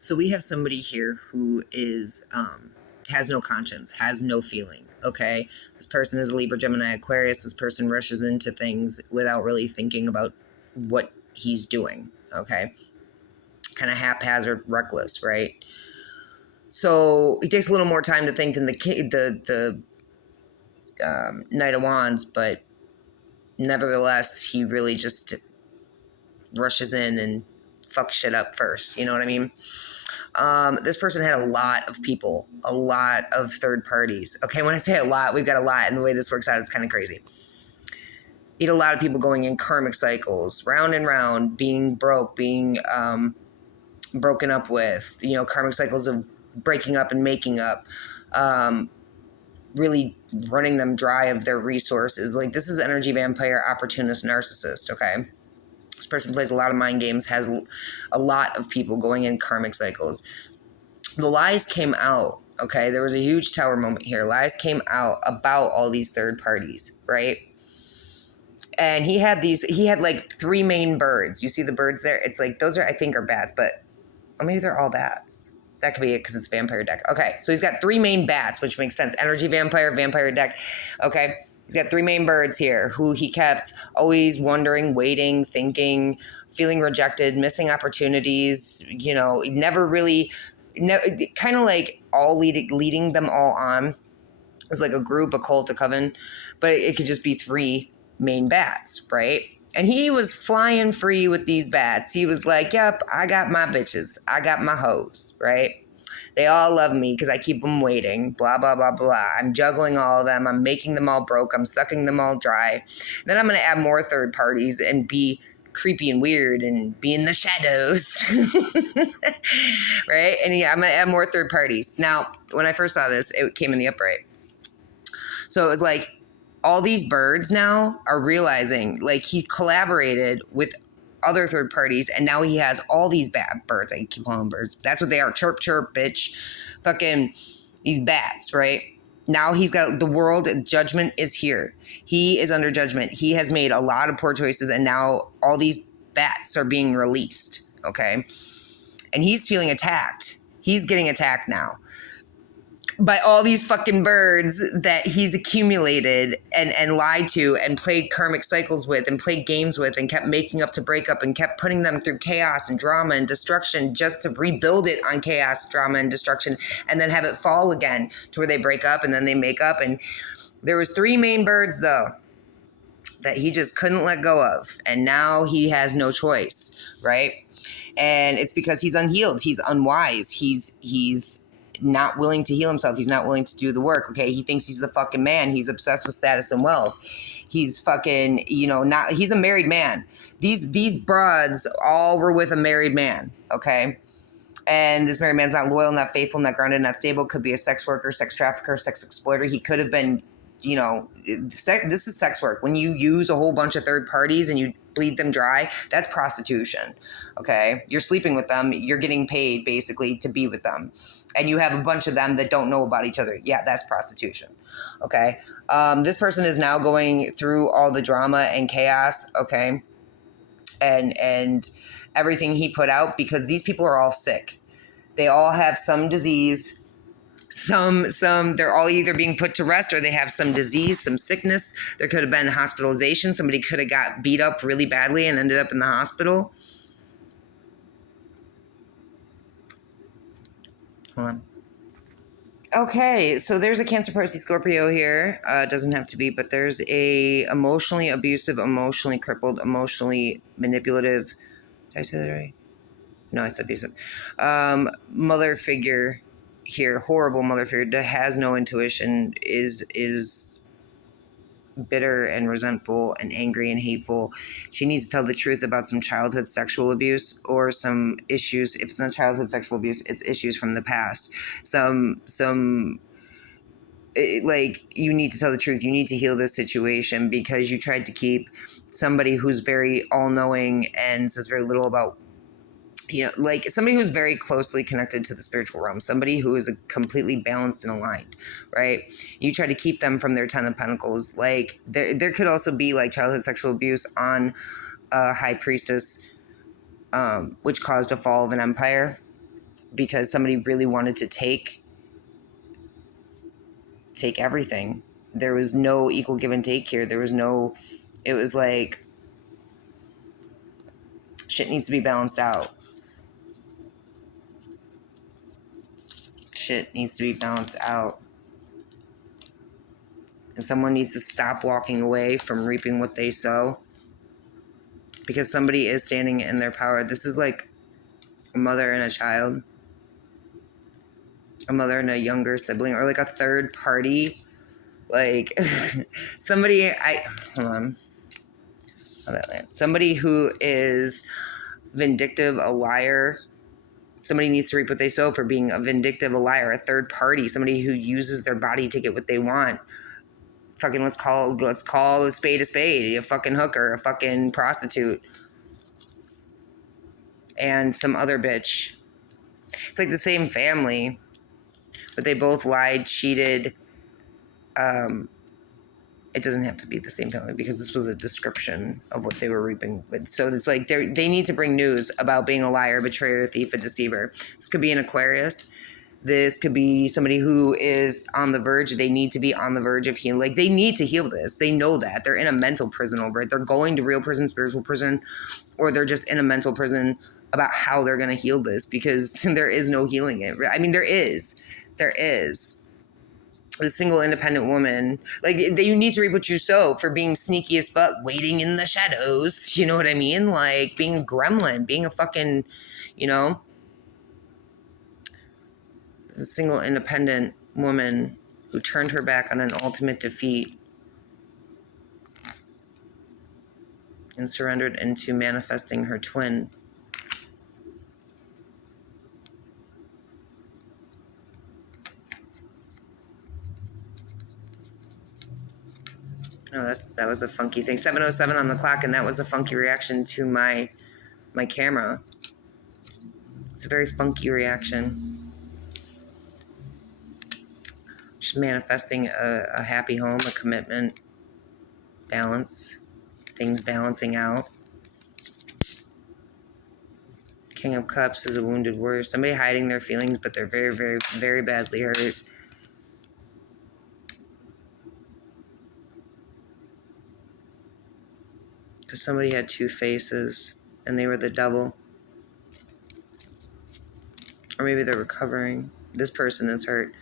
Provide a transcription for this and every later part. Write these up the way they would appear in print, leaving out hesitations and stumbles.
So we have somebody here who is has no conscience, has no feeling. Okay, this person is a Libra, Gemini, Aquarius. This person rushes into things without really thinking about what he's doing. Okay, kind of haphazard, reckless, right? So he takes a little more time to think than the Knight of Wands, but nevertheless, he really just rushes in and fucks shit up first. You know what I mean? This person had a lot of people, a lot of third parties. Okay, when I say a lot, we've got a lot, and the way this works out, it's kind of crazy. You had a lot of people going in karmic cycles, round and round, being broke, being broken up with, karmic cycles of breaking up and making up, really running them dry of their resources. Like, this is energy vampire, opportunist, narcissist, okay? This person plays a lot of mind games, has a lot of people going in karmic cycles. The lies came out, okay? There was a huge tower moment here. Lies came out about all these third parties, right? And he had like 3 main birds. You see the birds there? It's like, those I think are bats, but maybe they're all bats. That could be it because it's vampire deck. Okay, so he's got 3 main bats, which makes sense. Energy vampire, vampire deck. Okay, he's got 3 main birds here who he kept always wondering, waiting, thinking, feeling rejected, missing opportunities, never really, kind of like all leading them all on. It's like a group, a cult, a coven, but it could just be 3 main bats, right? And he was flying free with these bats. He was like, yep, I got my bitches. I got my hoes, right? They all love me because I keep them waiting, blah, blah, blah, blah. I'm juggling all of them. I'm making them all broke. I'm sucking them all dry. Then I'm going to add more third parties and be creepy and weird and be in the shadows, right? And yeah, I'm going to add more third parties. Now, when I first saw this, it came in the upright. So it was like, all these birds now are realizing, like, he collaborated with other third parties, and now he has all these bad birds. I keep calling them birds. That's what they are. Chirp, chirp, bitch. Fucking these bats, right? Now he's got the world. Judgment is here. He is under judgment. He has made a lot of poor choices, and now all these bats are being released, okay? And he's feeling attacked. He's getting attacked now by all these fucking birds that he's accumulated and lied to and played karmic cycles with and played games with and kept making up to break up and kept putting them through chaos and drama and destruction just to rebuild it on chaos, drama, and destruction, and then have it fall again to where they break up and then they make up. And there was 3 main birds, though, that he just couldn't let go of. And now he has no choice, right? And it's because he's unhealed. He's unwise. He's not willing to heal himself. He's not willing to do the work. Okay. He thinks he's the fucking man. He's obsessed with status and wealth. He's fucking, he's a married man. These broads all were with a married man. Okay. And this married man's not loyal, not faithful, not grounded, not stable. Could be a sex worker, sex trafficker, sex exploiter. He could have been, this is sex work. When you use a whole bunch of third parties and you bleed them dry, that's prostitution. Okay. You're sleeping with them. You're getting paid basically to be with them. And you have a bunch of them that don't know about each other. Yeah, that's prostitution. Okay. This person is now going through all the drama and chaos. Okay. And everything he put out, because these people are all sick. They all have some disease. Some they're all either being put to rest or they have some disease, some sickness. There could have been hospitalization. Somebody could have got beat up really badly and ended up in the hospital. Hold on. Okay, so there's a Cancer, Pisces, Scorpio here. Doesn't have to be, but there's a emotionally abusive, emotionally crippled, emotionally manipulative. Did I say that right? No, I said abusive. Mother figure here, horrible mother figure that has no intuition, is bitter and resentful and angry and hateful. She needs to tell the truth about some childhood sexual abuse or some issues. If it's not childhood sexual abuse, it's issues from the past. You need to tell the truth. You need to heal this situation because you tried to keep somebody who's very all-knowing and says very little about, like somebody who's very closely connected to the spiritual realm, somebody who is completely balanced and aligned, right? You try to keep them from their 10 of Pentacles. Like there could also be like childhood sexual abuse on a high priestess, which caused a fall of an empire. because somebody really wanted to take everything. There was no equal give and take here. It was like, shit needs to be balanced out. Shit needs to be balanced out. And someone needs to stop walking away from reaping what they sow, because somebody is standing in their power. This is like a mother and a child, a mother and a younger sibling, or like a third party. Like somebody, hold on. How that land? Somebody who is vindictive, a liar. Somebody needs to reap what they sow for being a vindictive, a liar, a third party, somebody who uses their body to get what they want. Fucking let's call a spade, a fucking hooker, a fucking prostitute, and some other bitch. It's like the same family, but they both lied, cheated. It doesn't have to be the same family, because this was a description of what they were reaping with. So it's like they need to bring news about being a liar, betrayer, thief, a deceiver. This could be an Aquarius. This could be somebody who is on the verge. They need to be on the verge of healing. Like, they need to heal this. They know that. They're in a mental prison over it. They're going to real prison, spiritual prison, or they're just in a mental prison about how they're going to heal this, because there is no healing it. I mean, there is. The single independent woman, like, you need to reap what you sow for being sneaky as fuck, waiting in the shadows. You know what I mean? Like, being a gremlin, being a fucking, a single independent woman who turned her back on an ultimate defeat and surrendered into manifesting her twin. Oh, that was a funky thing. 7:07 on the clock, and that was a funky reaction to my camera. It's a very funky reaction. Just manifesting a happy home, a commitment, balance, things balancing out. King of Cups is a wounded warrior. Somebody hiding their feelings, but they're very, very, very badly hurt. Because somebody had two faces, and they were the double. Or maybe they're recovering. This person is hurt.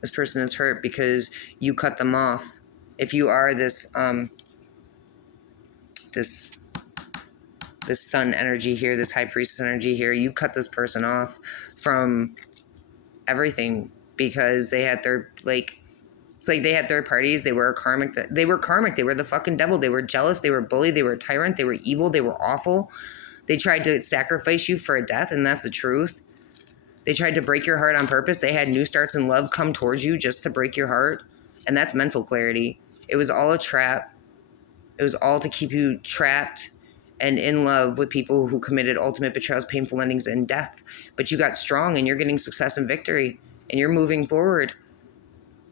This person is hurt because you cut them off. If you are this sun energy here, this high priestess energy here, you cut this person off from everything, because they had their, it's like they had third parties. They were karmic. They were the fucking devil. They were jealous. They were bullied. They were a tyrant. They were evil. They were awful. They tried to sacrifice you for a death, and that's the truth. They tried to break your heart on purpose. They had new starts in love come towards you just to break your heart. And that's mental clarity. It was all a trap. It was all to keep you trapped and in love with people who committed ultimate betrayals, painful endings, and death. But you got strong, and you're getting success and victory, and you're moving forward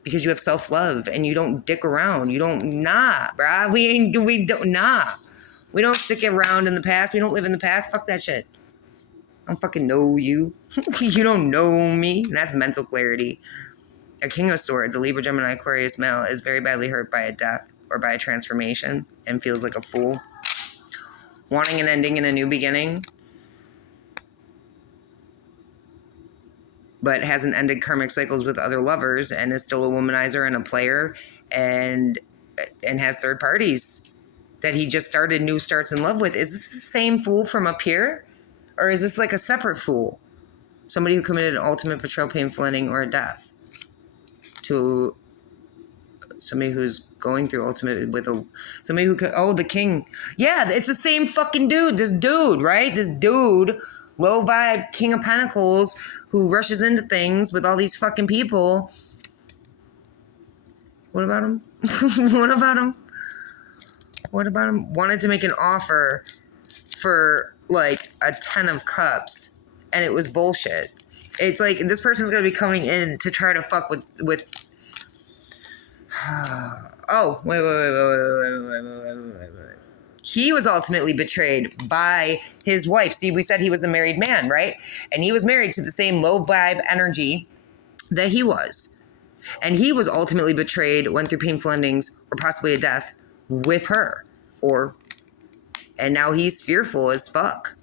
because you have self-love, and you don't dick around. You don't, bruh. We don't stick around in the past. We don't live in the past. Fuck that shit. I don't fucking know you. You don't know me. That's mental clarity. A King of Swords, a Libra, Gemini, Aquarius male, is very badly hurt by a death or by a transformation and feels like a fool. Wanting an ending and a new beginning, but hasn't ended karmic cycles with other lovers and is still a womanizer and a player, and has third parties that he just started new starts in love with. Is this the same fool from up here? Or is this like a separate fool? Somebody who committed an ultimate betrayal, painful ending, or a death. To somebody who's going through ultimate with somebody who could, the king. Yeah, it's the same fucking dude. This dude, right? This dude, low vibe, King of Pentacles, who rushes into things with all these fucking people. What about him? What about him? Wanted to make an offer for like a 10 of cups, and it was bullshit. It's like this person's gonna be coming in to try to fuck with oh, wait. he was ultimately betrayed by his wife. See, we said he was a married man, right? And he was married to the same low vibe energy that he was. And he was ultimately betrayed, went through painful endings, or possibly a death with her. And now he's fearful as fuck.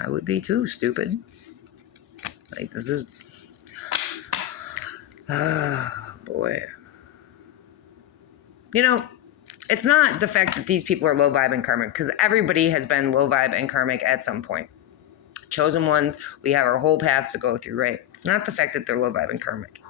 I would be too, stupid. Like, this is... boy. You know, it's not the fact that these people are low vibe and karmic, because everybody has been low vibe and karmic at some point. Chosen ones, we have our whole path to go through, right? It's not the fact that they're low vibe and karmic.